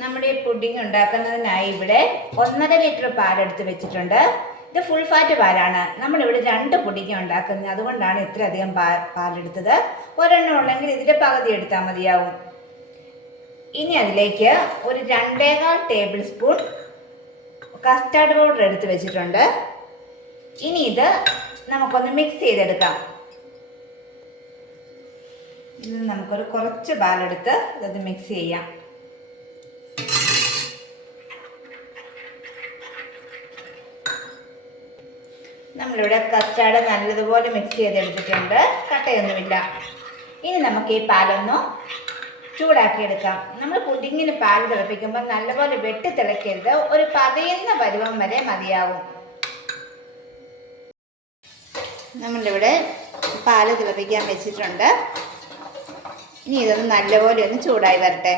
നമ്മുടെ പുഡിംഗ് ഉണ്ടാക്കുന്നതിനായി ഇവിടെ ഒന്നര ലിറ്റർ പാലെടുത്ത് വെച്ചിട്ടുണ്ട്. ഇത് ഫുൾ ഫാറ്റ് പാലാണ്. നമ്മളിവിടെ രണ്ട് പുഡിംഗ് ഉണ്ടാക്കുന്നത്. അതുകൊണ്ടാണ് ഇത്രയധികം പാ പാലെടുത്തത് ഒരെണ്ണം ഉണ്ടെങ്കിൽ ഇതിന്റെ പകുതി എടുത്താൽ മതിയാവും. ഇനി അതിലേക്ക് ഒരു രണ്ടേകാൽ ടേബിൾ സ്പൂൺ കസ്റ്റാർഡ് പൗഡർ എടുത്ത് വെച്ചിട്ടുണ്ട്. ഇനി ഇത് നമുക്കൊന്ന് മിക്സ് ചെയ്തെടുക്കാം. ഇത് നമുക്കൊരു കുറച്ച് പാലെടുത്ത് ഇതൊന്ന് മിക്സ് ചെയ്യാം. നമ്മളിവിടെ കസ്റ്റാർഡ് നല്ലതുപോലെ മിക്സ് ചെയ്തെടുത്തിട്ടുണ്ട്. കട്ടയൊന്നുമില്ല. ഇനി നമുക്ക് ഈ പാലൊന്ന് ചൂടാക്കിയെടുക്കാം. നമ്മൾ പുഡിങ്ങിന് പാൽ തിളപ്പിക്കുമ്പോൾ നല്ലപോലെ വെട്ടി തിളക്കരുത്. ഒരു പതയുന്ന പരുവം വരെ മതിയാവും. നമ്മളിവിടെ പാൽ തിളപ്പിക്കാൻ വെച്ചിട്ടുണ്ട്. ഇനി ഇതൊന്ന് നല്ലപോലെ ഒന്ന് ചൂടായി വരട്ടെ.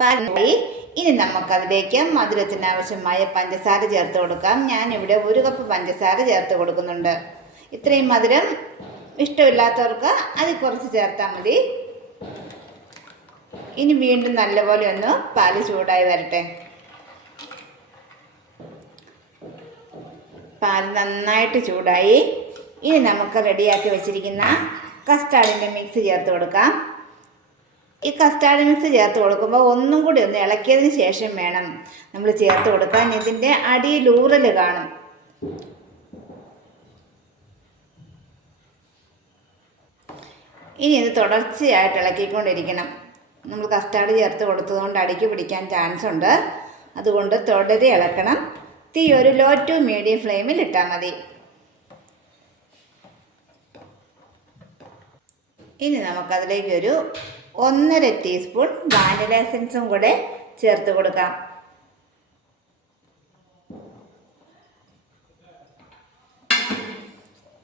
പാലായി ഇനി നമുക്കതിലേക്ക് മധുരത്തിന് ആവശ്യമായ പഞ്ചസാര ചേർത്ത് കൊടുക്കാം. ഞാൻ ഇവിടെ ഒരു കപ്പ് പഞ്ചസാര ചേർത്ത് കൊടുക്കുന്നുണ്ട്. ഇത്രയും മധുരം ഇഷ്ടമില്ലാത്തവർക്ക് അതിൽ കുറച്ച് ചേർത്താൽ മതി. ഇനി വീണ്ടും നല്ലപോലെ ഒന്ന് പാൽ ചൂടായി വരട്ടെ. പാൽ നന്നായിട്ട് ചൂടായി. ഇനി നമുക്ക് റെഡിയാക്കി വെച്ചിരിക്കുന്ന കസ്റ്റാർഡിന്റെ മിക്സ് ചേർത്ത് കൊടുക്കാം. ഈ കസ്റ്റാർഡ് മിക്സ് ചേർത്ത് കൊടുക്കുമ്പോൾ ഒന്നും കൂടി ഒന്ന് ഇളക്കിയതിന് ശേഷം വേണം നമ്മൾ ചേർത്ത് കൊടുക്കാൻ. ഇതിന്റെ അടിയിൽ ഊറൽ കാണും. ഇനി ഇത് തുടർച്ചയായിട്ട് ഇളക്കിക്കൊണ്ടിരിക്കണം. നമ്മൾ കസ്റ്റാർഡ് ചേർത്ത് കൊടുത്തതുകൊണ്ട് അടിക്ക് പിടിക്കാൻ ചാൻസ് ഉണ്ട്. അതുകൊണ്ട് തുടരെ ഇളക്കണം. തീ ഒരു ലോ ടു മീഡിയം ഫ്ലെയിമിൽ ഇട്ടാൽ മതി. ഇനി നമുക്കതിലേക്ക് ഒരു ഒന്നര ടീസ്പൂൺ വാനില എസൻസും കൂടെ ചേർത്ത് കൊടുക്കാം.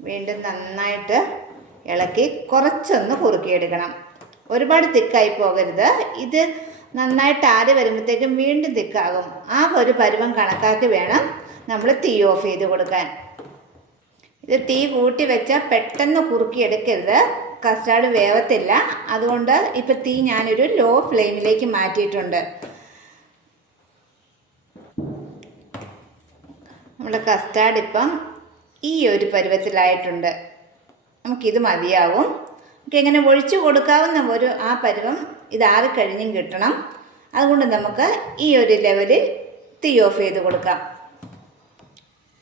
വീണ്ടും നന്നായിട്ട് ഇളക്കി കുറച്ചൊന്ന് കുറുക്കിയെടുക്കണം. ഒരുപാട് തിക്കായി പോകരുത്. ഇത് നന്നായിട്ട് ആര് വരുമ്പോഴത്തേക്കും വീണ്ടും തിക്കാകും. ആ ഒരു പരുവം കണക്കാക്കി വേണം നമ്മൾ തീ ഓഫ് ചെയ്ത് കൊടുക്കാൻ. ഇത് തീ കൂട്ടി വെച്ചാൽ പെട്ടെന്ന് കുറുക്കിയെടുക്കരുത്. കസ്റ്റാർഡ് വേവത്തില്ല. അതുകൊണ്ട് ഇപ്പം തീ ഞാനൊരു ലോ ഫ്ലെയിമിലേക്ക് മാറ്റിയിട്ടുണ്ട്. നമ്മുടെ കസ്റ്റാർഡ് ഇപ്പം ഈ ഒരു പരുവത്തിലായിട്ടുണ്ട്. നമുക്കിത് മതിയാവും. നമുക്ക് എങ്ങനെ ഒഴിച്ചു കൊടുക്കാവുന്ന ഒരു ആ പരുവം ഇതാറി കഴിഞ്ഞും കിട്ടണം. അതുകൊണ്ട് നമുക്ക് ഈ ഒരു ലെവലിൽ തീ ഓഫ് ചെയ്ത് കൊടുക്കാം.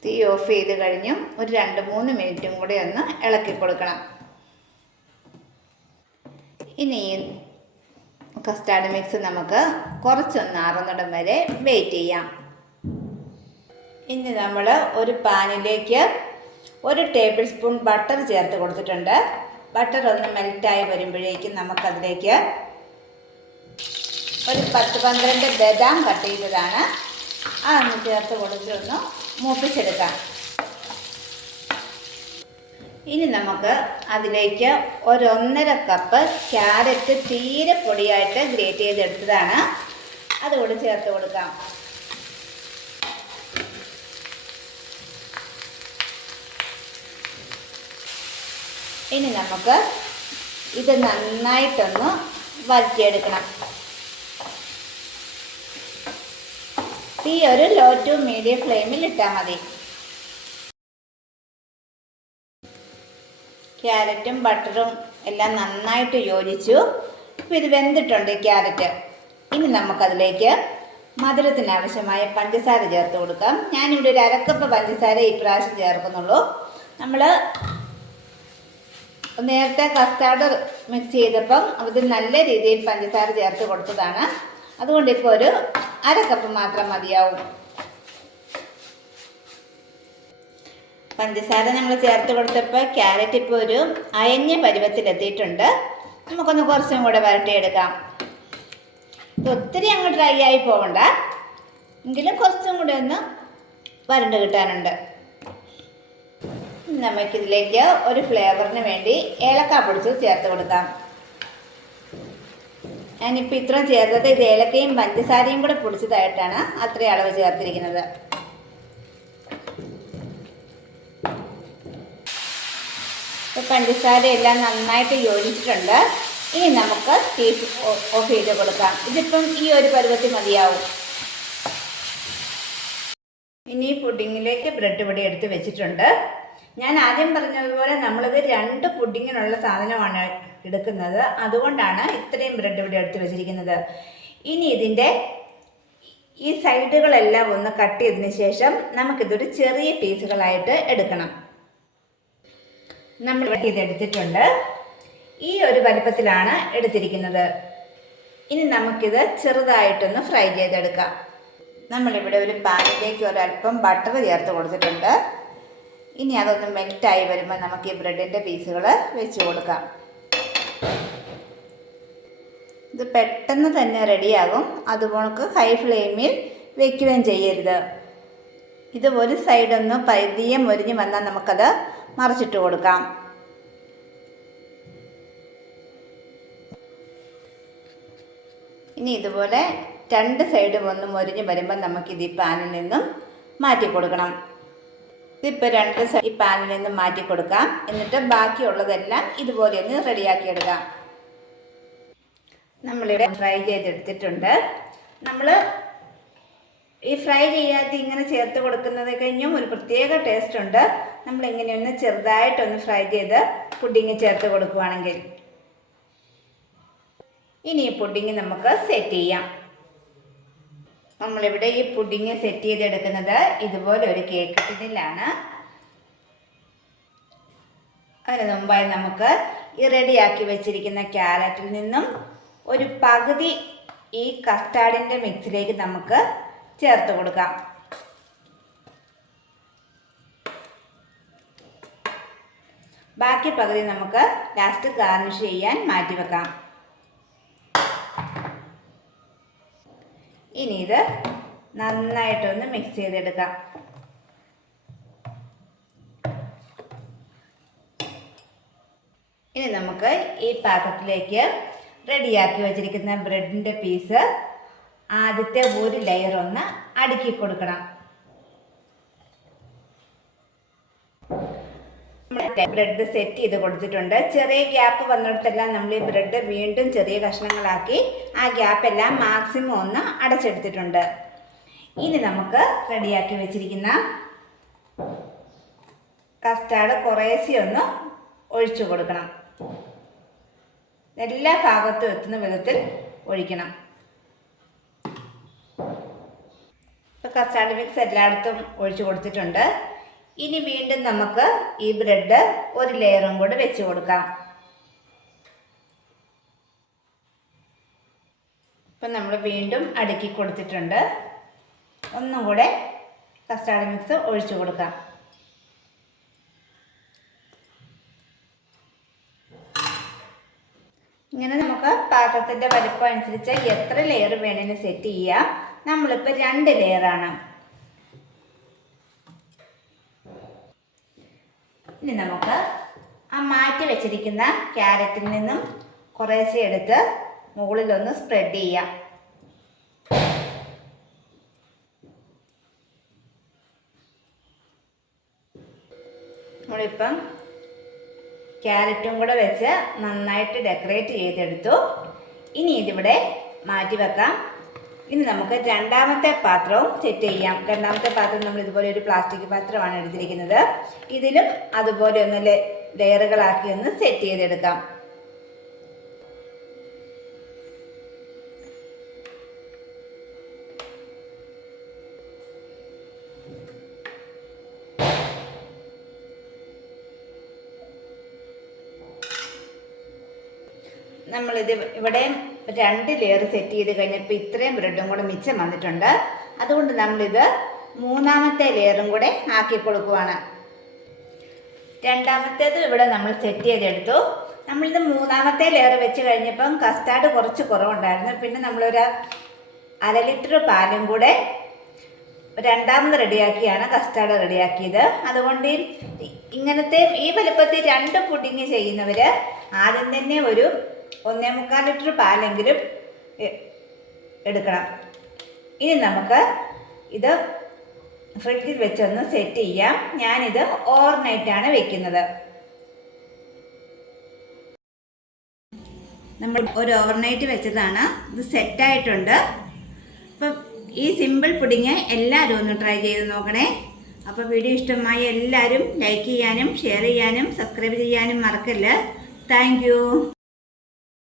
തീ ഓഫ് ചെയ്ത് കഴിഞ്ഞും ഒരു രണ്ട് മൂന്ന് മിനിറ്റും കൂടി ഒന്ന് ഇളക്കി കൊടുക്കണം. ഇനി കസ്റ്റാർഡ് മിക്സ് നമുക്ക് കുറച്ചൊന്ന് ആറുന്നിടം വരെ വെയിറ്റ് ചെയ്യാം. ഇനി നമ്മൾ ഒരു പാനിലേക്ക് ഒരു ടേബിൾ സ്പൂൺ ബട്ടർ ചേർത്ത് കൊടുത്തിട്ടുണ്ട്. ബട്ടർ ഒന്ന് മെൽറ്റായി വരുമ്പോഴേക്കും നമുക്കതിലേക്ക് ഒരു പത്ത് പന്ത്രണ്ട് ബദാം കട്ട് ചെയ്തതാണ്. അതൊന്ന് ചേർത്ത് കൊടുത്തൊന്ന് മൂപ്പിച്ചെടുക്കാം. ഇനി നമുക്ക് അതിലേക്ക് ഒരൊന്നര കപ്പ് ക്യാരറ്റ് തീരെ പൊടിയായിട്ട് ഗ്രേറ്റ് ചെയ്തെടുത്തതാണ്. അതുകൂടി ചേർത്ത് കൊടുക്കാം. ഇനി നമുക്ക് ഇത് നന്നായിട്ടൊന്ന് വരട്ടിയെടുക്കണം തീ ഒരു ലോ ടു മീഡിയം ഫ്ലെയിമിൽ ഇട്ടാൽ മതി. ക്യാരറ്റും ബട്ടറും എല്ലാം നന്നായിട്ട് യോജിച്ചു. ഇപ്പം ഇത് വെന്തിട്ടുണ്ട് ക്യാരറ്റ്. ഇനി നമുക്കതിലേക്ക് മധുരത്തിന് ആവശ്യമായ പഞ്ചസാര ചേർത്ത് കൊടുക്കാം. ഞാനിവിടെ ഒരു അരക്കപ്പ് പഞ്ചസാര ഈ പ്രാവശ്യം ചേർക്കുന്നുള്ളൂ. നമ്മൾ നേരത്തെ കസ്റ്റാർഡ് മിക്സ് ചെയ്തപ്പം അത് നല്ല രീതിയിൽ പഞ്ചസാര ചേർത്ത് കൊടുത്തതാണ്. അതുകൊണ്ട് ഇപ്പോൾ ഒരു അര കപ്പ് മാത്രം മതിയാവും. പഞ്ചസാര നമ്മൾ ചേർത്ത് കൊടുത്തപ്പോൾ ക്യാരറ്റ് ഇപ്പോൾ ഒരു അയഞ്ഞ പരുവത്തിലെത്തിയിട്ടുണ്ട്. നമുക്കൊന്ന് കുറച്ചും കൂടെ വരട്ടിയെടുക്കാം. ഇത് ഒത്തിരി അങ്ങ് ഡ്രൈ ആയി പോകണ്ട എങ്കിലും കുറച്ചും കൂടെ ഒന്ന് വരണ്ട് കിട്ടാനുണ്ട്. നമുക്കിതിലേക്ക് ഒരു ഫ്ലേവറിന് വേണ്ടി ഏലക്ക പൊടിച്ച് ചേർത്ത് കൊടുക്കാം. ഞാനിപ്പോൾ ഇത്രയും ചേർത്തത് ഇത് ഏലക്കയും പഞ്ചസാരയും കൂടെ പൊടിച്ചതായിട്ടാണ് അത്രയും അളവ് ചേർത്തിരിക്കുന്നത്. ഇപ്പോൾ പഞ്ചസാര എല്ലാം നന്നായിട്ട് യോജിച്ചിട്ടുണ്ട്. ഇനി നമുക്ക് തീ ഓഫ് ചെയ്ത് കൊടുക്കാം. ഇതിപ്പം ഈ ഒരു പരുവത്തിൽ മതിയാവും. ഇനി പുഡിങ്ങിലേക്ക് ബ്രെഡ് ഇവിടെ എടുത്ത് വെച്ചിട്ടുണ്ട്. ഞാൻ ആദ്യം പറഞ്ഞതുപോലെ നമ്മളിത് രണ്ട് പുഡിങ്ങിനുള്ള സാധനമാണ് എടുക്കുന്നത്. അതുകൊണ്ടാണ് ഇത്രയും ബ്രെഡ് ഇവിടെ എടുത്ത് വെച്ചിരിക്കുന്നത്. ഇനി ഇതിന്റെ ഈ സൈഡുകളെല്ലാം ഒന്ന് കട്ട് ചെയ്തതിന് ശേഷം നമുക്കിതൊരു ചെറിയ പീസുകളായിട്ട് എടുക്കണം. നമ്മൾ ഇതെടുത്തിട്ടുണ്ട്. ഈ ഒരു വലിപ്പത്തിലാണ് എടുത്തിരിക്കുന്നത്. ഇനി നമുക്കിത് ചെറുതായിട്ടൊന്ന് ഫ്രൈ ചെയ്തെടുക്കാം. നമ്മളിവിടെ ഒരു പാനിലേക്ക് ഒരല്പം ബട്ടർ ചേർത്ത് കൊടുത്തിട്ടുണ്ട്. ഇനി അതൊന്ന് മെൽറ്റായി വരുമ്പോൾ നമുക്ക് ഈ ബ്രെഡിന്റെ പീസുകൾ വെച്ച് കൊടുക്കാം. ഇത് പെട്ടെന്ന് തന്നെ റെഡിയാകും. അതുപോലെ ഹൈ ഫ്ലെയിമിൽ വെക്കുകയും ചെയ്യരുത്. ഇത് ഒരു സൈഡൊന്ന് പതിയെ മൊരിഞ്ഞ് വന്നാൽ നമുക്കത് മറിച്ചിട്ട് കൊടുക്കാം. ഇനി ഇതുപോലെ രണ്ട് സൈഡും ഒന്ന് മൊരിഞ്ഞ് വരുമ്പോൾ നമുക്കിത് ഈ പാനിൽ നിന്നും മാറ്റി കൊടുക്കണം. ഇതിപ്പോൾ രണ്ട് സൈഡ് ഈ പാനിൽ നിന്നും മാറ്റി കൊടുക്കാം. എന്നിട്ട് ബാക്കിയുള്ളതെല്ലാം ഇതുപോലെ ഒന്ന് റെഡിയാക്കിയെടുക്കാം. നമ്മളിവിടെ ഫ്രൈ ചെയ്തെടുത്തിട്ടുണ്ട്. നമ്മൾ ഈ ഫ്രൈ ചെയ്യാത്ത ഇങ്ങനെ ചേർത്ത് കൊടുക്കുന്നത് കഴിഞ്ഞും ഒരു പ്രത്യേക ടേസ്റ്റ് ഉണ്ട്. നമ്മൾ ഇങ്ങനെയൊന്ന് ചെറുതായിട്ടൊന്ന് ഫ്രൈ ചെയ്ത് പുഡിങ് ചേർത്ത് കൊടുക്കുവാണെങ്കിൽ. ഇനി ഈ പുഡിങ് നമുക്ക് സെറ്റ് ചെയ്യാം. നമ്മളിവിടെ ഈ പുഡിങ് സെറ്റ് ചെയ്തെടുക്കുന്നത് ഇതുപോലെ ഒരു കേക്ക് ടിന്നിലാണ് അതിന് മുമ്പായി നമുക്ക് ഈ റെഡിയാക്കി വെച്ചിരിക്കുന്ന ക്യാരറ്റിൽ നിന്നും ഒരു പകുതി ഈ കസ്റ്റാർഡിന്റെ മിക്സിലേക്ക് നമുക്ക് ചേർത്ത് കൊടുക്കാം. ബാക്കി പകുതി നമുക്ക് ലാസ്റ്റ് ഗാർണിഷ് ചെയ്യാൻ മാറ്റി വെക്കാം. ഇനി ഇത് നന്നായിട്ടൊന്ന് മിക്സ് ചെയ്തെടുക്കാം. ഇനി നമുക്ക് ഈ പാത്രത്തിലേക്ക് റെഡിയാക്കി വെച്ചിരിക്കുന്ന ബ്രെഡിന്റെ പീസ് ആദ്യത്തെ ഒരു ലെയർ ഒന്ന് അടുക്കി കൊടുക്കണം. ബ്രെഡ് സെറ്റ് ചെയ്ത് കൊടുത്തിട്ടുണ്ട്. ചെറിയ ഗ്യാപ്പ് വന്നിടത്തെല്ലാം നമ്മൾ ഈ ബ്രെഡ് വീണ്ടും ചെറിയ കഷ്ണങ്ങളാക്കി ആ ഗ്യാപ്പ് എല്ലാം മാക്സിമം ഒന്ന് അടച്ചെടുത്തിട്ടുണ്ട്. ഇനി നമുക്ക് റെഡിയാക്കി വെച്ചിരിക്കുന്ന കസ്റ്റാർഡ് കുറേശ്ശെ ഒന്ന് ഒഴിച്ചു കൊടുക്കണം. എല്ലാ ഭാഗത്തും എത്തുന്ന വിധത്തിൽ ഒഴിക്കണം. ഇപ്പോൾ കസ്റ്റാർഡ് മിക്സ് എല്ലായിടത്തും ഒഴിച്ചു കൊടുത്തിട്ടുണ്ട്. ഇനി വീണ്ടും നമുക്ക് ഈ ബ്രെഡ് ഒരു ലെയറും കൂടെ വെച്ച് കൊടുക്കാം. ഇപ്പം നമ്മൾ വീണ്ടും അടുക്കി കൊടുത്തിട്ടുണ്ട്. ഒന്നും കൂടെ കസ്റ്റാർഡ് മിക്സ് ഒഴിച്ചു കൊടുക്കാം. ഇങ്ങനെ നമുക്ക് പാത്രത്തിന്റെ വലിപ്പം അനുസരിച്ച് എത്ര ലെയർ വേണേലും സെറ്റ് ചെയ്യാം. നമ്മളിപ്പോൾ രണ്ട് ലെയറാണ് ഇനി നമുക്ക് ആ മാറ്റി വെച്ചിരിക്കുന്ന ക്യാരറ്റിൽ നിന്നും കുറേശ്ശെ എടുത്ത് മുകളിലൊന്ന് സ്പ്രെഡ് ചെയ്യാം. നമ്മളിപ്പം ക്യാരറ്റും കൂടെ വെച്ച് നന്നായിട്ട് ഡെക്കറേറ്റ് ചെയ്തെടുത്തു. ഇനി ഇതിവിടെ മാറ്റി വെക്കാം. ഇനി നമുക്ക് രണ്ടാമത്തെ പാത്രവും സെറ്റ് ചെയ്യാം. രണ്ടാമത്തെ പാത്രം നമ്മൾ ഇതുപോലെ ഒരു പ്ലാസ്റ്റിക് പാത്രമാണ് എടുത്തിരിക്കുന്നത്. ഇതിലും അതുപോലെ ഒന്ന് ലെയറുകളാക്കി ഒന്ന് സെറ്റ് ചെയ്തെടുക്കാം. നമ്മളിത് ഇവിടെ രണ്ട് ലെയർ സെറ്റ് ചെയ്ത് കഴിഞ്ഞപ്പോൾ ഇത്രയും ബ്രെഡും കൂടെ മിച്ചം വന്നിട്ടുണ്ട്. അതുകൊണ്ട് നമ്മളിത് മൂന്നാമത്തെ ലെയറും കൂടെ ആക്കി കൊടുക്കുവാണ്. രണ്ടാമത്തേത് ഇവിടെ നമ്മൾ സെറ്റ് ചെയ്തെടുത്തു. നമ്മളിത് മൂന്നാമത്തെ ലെയർ വെച്ച് കഴിഞ്ഞപ്പം കസ്റ്റാർഡ് കുറച്ച് കുറവുണ്ടായിരുന്നു. പിന്നെ നമ്മളൊരു അര ലിറ്റർ പാലും കൂടെ രണ്ടാമത് റെഡിയാക്കിയാണ് കസ്റ്റാർഡ് റെഡിയാക്കിയത്. അതുകൊണ്ട് ഇങ്ങനത്തെ ഈ വലുപ്പത്തിൽ രണ്ട് പുഡിങ് ചെയ്യുന്നവർ ആദ്യം തന്നെ ഒരു ഒന്നേ മുക്കാൽ ലിറ്റർ പാലെങ്കിലും എടുക്കണം. ഇനി നമുക്ക് ഇത് ഫ്രിഡ്ജിൽ വെച്ചൊന്ന് സെറ്റ് ചെയ്യാം. ഞാനിത് ഓവർനൈറ്റാണ് വെക്കുന്നത്. നമ്മൾ ഒരു ഓവർനൈറ്റ് വെച്ചതാണ്. ഇത് സെറ്റായിട്ടുണ്ട് അപ്പം ഈ സിമ്പിൾ പുഡിങ് എല്ലാവരും ഒന്ന് ട്രൈ ചെയ്ത് നോക്കണേ. അപ്പോൾ വീഡിയോ ഇഷ്ടമായി എല്ലാവരും ലൈക്ക് ചെയ്യാനും ഷെയർ ചെയ്യാനും സബ്സ്ക്രൈബ് ചെയ്യാനും മറക്കല്ല. താങ്ക്